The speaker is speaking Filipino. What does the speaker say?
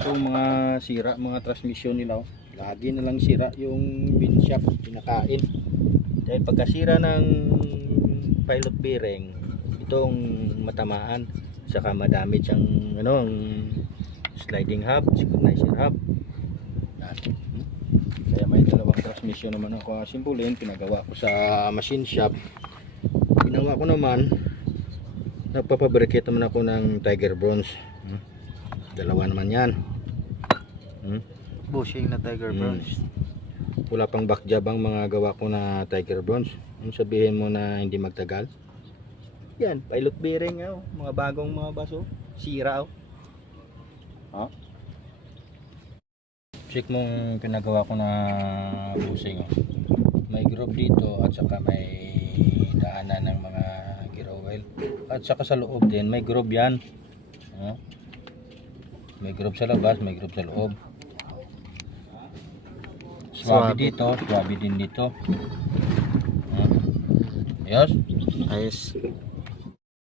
So mga sira, mga transmission nila, lagi na lang sira yung bean shock, pinakain. Dahil pagkasira ng pilot bearing, itong matamaan, saka madamage ang ang sliding hub, synchronizer hub. Yan. Kaya may dalawang transmission naman ako asimpulin, pinagawa ko sa machine shop. Ginawa ko naman, nagpapabricate naman ako ng Tiger Bronze. Dalawa naman yan. Bushing na Tiger Bronze. Wala pang back job ang mga gawa ko na Tiger Bronze. Kung sabihin mo na hindi magtagal, yan, pilot bearing, mga bagong mga baso, sira. Check mong pinagawa ko na busing. May groove dito at saka may daanan ng mga gear oil. At saka sa loob din may groove yan. May groove sa labas, may groove sa loob. Swabe dito, swabe din dito. Yes? Ayos.